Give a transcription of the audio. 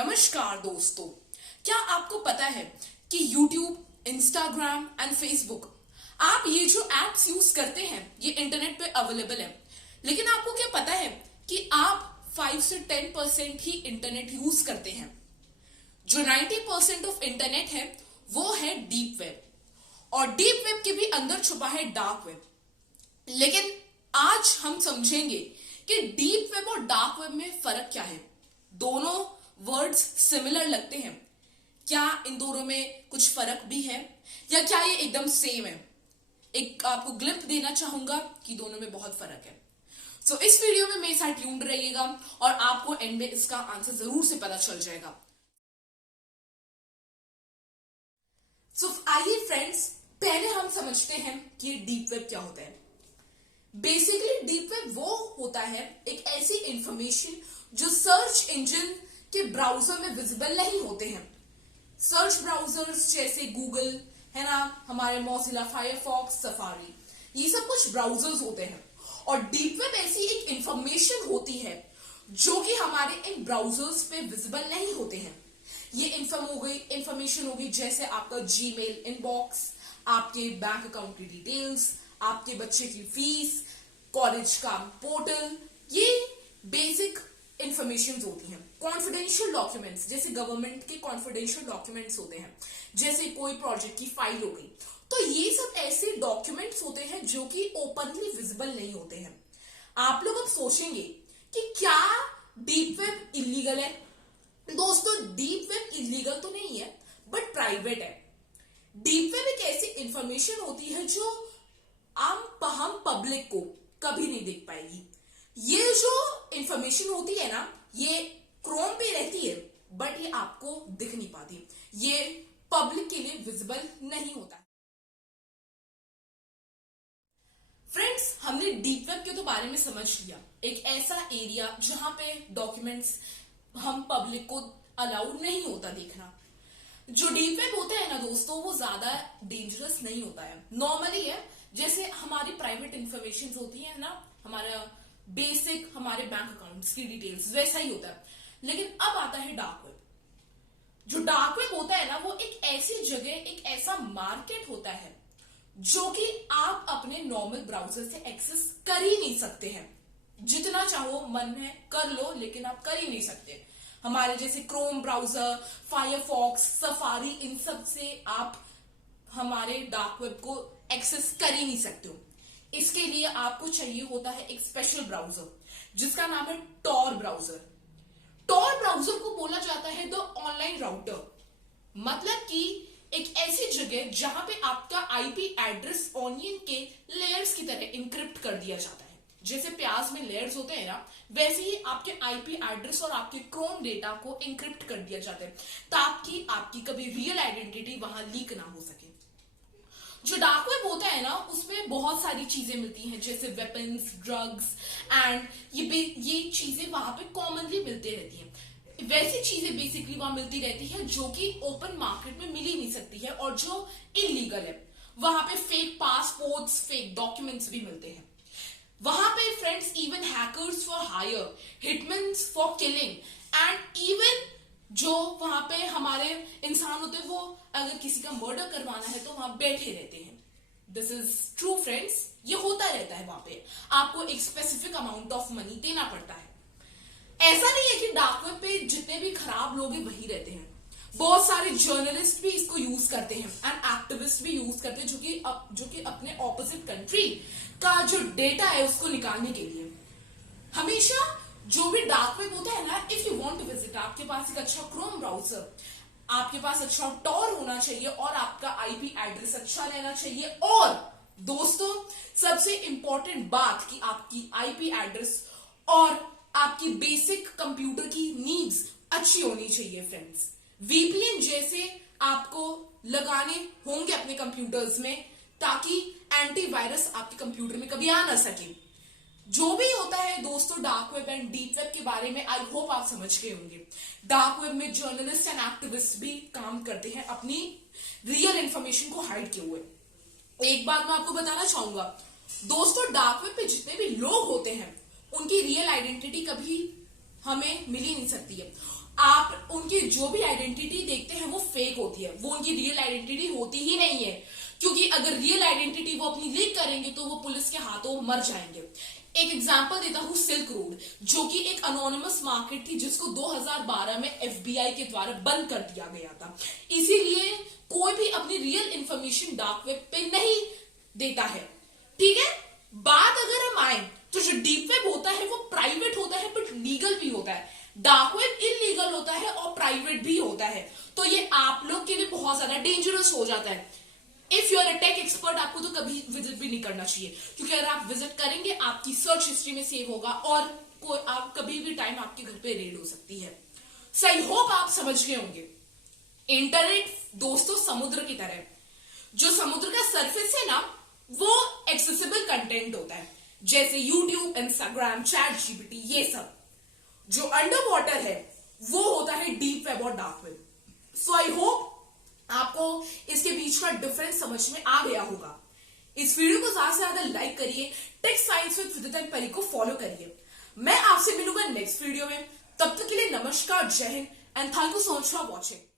नमस्कार दोस्तों, क्या आपको पता है कि YouTube, Instagram एंड Facebook आप ये जो एप्स यूज करते हैं ये इंटरनेट पे अवेलेबल है। लेकिन आपको क्या पता है कि आप 5 से 10% ही इंटरनेट यूज करते हैं। जो 90% ऑफ इंटरनेट है वो है डीप वेब, और डीप वेब के भी अंदर छुपा है डार्क वेब। लेकिन आज हम समझेंगे कि डीप वेब और डार्क वेब में फर्क क्या है। दोनों वर्ड्स सिमिलर लगते हैं, क्या इन दोनों में कुछ फर्क भी है या क्या ये एकदम सेम है। एक आपको ग्लिम्प देना चाहूंगा कि दोनों में बहुत फर्क है। सो इस वीडियो में मेरे साथ ट्यून्ड रहिएगा और आपको एंड में इसका आंसर जरूर से पता चल जाएगा। सो आइए फ्रेंड्स, पहले हम समझते हैं कि डीप वेब क्या होता है। बेसिकली डीप वेब वो होता है एक ऐसी इंफॉर्मेशन जो सर्च इंजन के ब्राउजर में विजिबल नहीं होते हैं। सर्च ब्राउजर्स जैसे गूगल है ना, हमारे मोजिला फायरफॉक्स, सफारी, ये सब कुछ ब्राउजर्स होते हैं। और डीप वेब ऐसी एक इंफॉर्मेशन होती है जो कि हमारे इन ब्राउजर्स पे विजिबल नहीं होते हैं। ये इंफॉर्मेशन होगी जैसे आपका जीमेल इनबॉक्स, आपके बैंक अकाउंट की डिटेल्स, आपके बच्चे की फीस, कॉलेज का पोर्टल, ये बेसिक इंफॉर्मेशन होती हैं। कॉन्फिडेंशियल डॉक्यूमेंट्स जैसे गवर्नमेंट के कॉन्फिडेंशियल डॉक्यूमेंट्स होते हैं, जैसे कोई प्रोजेक्ट की फाइल हो गई, तो ये सब ऐसे डॉक्यूमेंट्स होते हैं जो कि ओपनली विजिबल नहीं होते हैं। आप लोग अब सोचेंगे कि क्या डीप वेब इलीगल है। दोस्तों, डीप वेब इलीगल तो नहीं है बट प्राइवेट है। डीप वेब एक ऐसी इंफॉर्मेशन होती है जो हम पब्लिक को कभी नहीं देख पाएगी। ये जो इंफॉर्मेशन होती है ना, ये क्रोम पे रहती है बट ये आपको दिख नहीं पाती, ये पब्लिक के लिए विजिबल नहीं होता। फ्रेंड्स, हमने डीप वेब के तो बारे में समझ लिया, एक ऐसा एरिया जहां पे डॉक्यूमेंट्स हम पब्लिक को अलाउड नहीं होता देखना। जो डीप वेब होता है ना दोस्तों, वो ज्यादा डेंजरस नहीं होता है, नॉर्मली है। जैसे हमारी प्राइवेट इंफॉर्मेशन होती है ना, हमारा बेसिक हमारे बैंक अकाउंट्स की डिटेल्स, वैसा ही होता है। लेकिन अब आता है डार्क वेब। जो डार्क वेब होता है ना, वो एक ऐसी जगह, एक ऐसा मार्केट होता है जो कि आप अपने नॉर्मल ब्राउजर से एक्सेस कर ही नहीं सकते हैं। जितना चाहो मन है कर लो, लेकिन आप कर ही नहीं सकते। हमारे जैसे क्रोम ब्राउजर, फायरफॉक्स, सफारी, इन सब से आप हमारे डार्क वेब को एक्सेस कर ही नहीं सकते हो। इसके लिए आपको चाहिए होता है एक स्पेशल ब्राउजर जिसका नाम है टॉर ब्राउजर। टॉर ब्राउजर को बोला जाता है द ऑनलाइन राउटर, मतलब कि एक ऐसी जगह जहां पे आपका आईपी एड्रेस ऑनियन के लेयर्स की तरह इंक्रिप्ट कर दिया जाता है। जैसे प्याज में लेयर्स होते हैं ना, वैसे ही आपके आईपी एड्रेस और आपके क्रोम डेटा को इंक्रिप्ट कर दिया जाता है ताकि आपकी कभी रियल आइडेंटिटी वहां लीक ना हो सके। जो डार्क वेब होता है ना, उसमें बहुत सारी चीजें मिलती हैं जैसे वेपन्स, ड्रग्स एंड ये चीजें वहां पे कॉमनली मिलती रहती हैं। वैसी चीजें बेसिकली वहां मिलती रहती है जो कि ओपन मार्केट में मिल ही नहीं सकती है और जो इलीगल है। वहां पे फेक पासपोर्ट्स, फेक डॉक्यूमेंट्स भी मिलते हैं। वहां पे friends even hackers for hire, hitmans for killing and even जो वहां पे हमारे इंसान होते हैं, वो अगर किसी का मर्डर करवाना है तो वहां बैठे रहते हैं। दिस इज ट्रू फ्रेंड्स, ये होता रहता है। वहां पे आपको एक स्पेसिफिक अमाउंट ऑफ मनी देना पड़ता है। ऐसा नहीं है कि डार्क वेब पे जितने भी खराब लोग हैं वही रहते हैं। बहुत सारे जर्नलिस्ट भी इसको यूज करते हैं एंड एक्टिविस्ट भी यूज करते हैं जो कि अपने ऑपोजिट कंट्री का जो डेटा है उसको निकालने के लिए। हमेशा जो भी डार्क वेब होता है ना, if you want to visit, आपके पास एक अच्छा क्रोम ब्राउजर, आपके पास अच्छा टॉर होना चाहिए और आपका आईपी एड्रेस अच्छा रहना चाहिए। और दोस्तों, सबसे इंपॉर्टेंट बात कि आपकी आईपी एड्रेस और आपकी बेसिक कंप्यूटर की नीड्स अच्छी होनी चाहिए फ्रेंड्स। वीपीएन जैसे आपको लगाने होंगे अपने कंप्यूटर्स में ताकि एंटीवायरस आपके कंप्यूटर में कभी आ ना सके। जो भी होता है दोस्तों dark web and deep web के बारे में, आई होप आप समझ गए होंगे। डार्क वेब में जर्नलिस्ट एंड एक्टिविस्ट भी काम करते हैं अपनी रियल इंफॉर्मेशन को हाइड किए हुए। एक बात मैं आपको बताना चाहूंगा दोस्तों, डार्क वेब पे जितने भी लोग होते हैं उनकी रियल आइडेंटिटी कभी हमें मिल ही नहीं सकती है। आप उनकी जो भी आइडेंटिटी देखते हैं वो फेक होती है, वो उनकी रियल आइडेंटिटी होती ही नहीं है। क्योंकि अगर रियल आइडेंटिटी वो अपनी लीक करेंगे तो वो पुलिस के हाथों मर जाएंगे। एक एग्जांपल देता हूं, सिल्क रोड, जो कि एक अनोनिमस मार्केट थी जिसको 2012 में एफबीआई के द्वारा बंद कर दिया गया था। इसीलिए कोई भी अपनी रियल इंफॉर्मेशन डार्क वेब पे नहीं देता है। ठीक है, बात अगर हम आए तो जो डीप वेब होता है वो प्राइवेट होता है बट लीगल भी होता है। डार्क वेब इलीगल होता है और प्राइवेट भी होता है। तो ये आप लोग के लिए बहुत ज्यादा डेंजरस हो जाता है। If you are a tech expert, आपको तो कभी विजिट भी नहीं करना चाहिए, क्योंकि अगर आप विजिट करेंगे आपकी सर्च हिस्ट्री में सेव होगा और आप कभी भी टाइम आपके घर पे रेड हो सकती है। सो आई होप आप समझ गए होंगे। इंटरनेट दोस्तों समुद्र की तरह है। जो समुद्र का सरफेस है ना, वो एक्सेसिबल कंटेंट होता है, जैसे यूट्यूब, इंस्टाग्राम, चैट जीपीटी, ये सब। जो अंडर वाटर है वो होता है डीप वेब और dark web. So I hope आपको इसके बीच का डिफरेंस समझ में आ गया होगा। इस वीडियो को ज्यादा से ज्यादा लाइक करिए, टेक साइंस विद विदित एंड परी को फॉलो करिए। मैं आपसे मिलूंगा नेक्स्ट वीडियो में। तब तक के लिए नमस्कार, जय Hind and thank you so much for watching.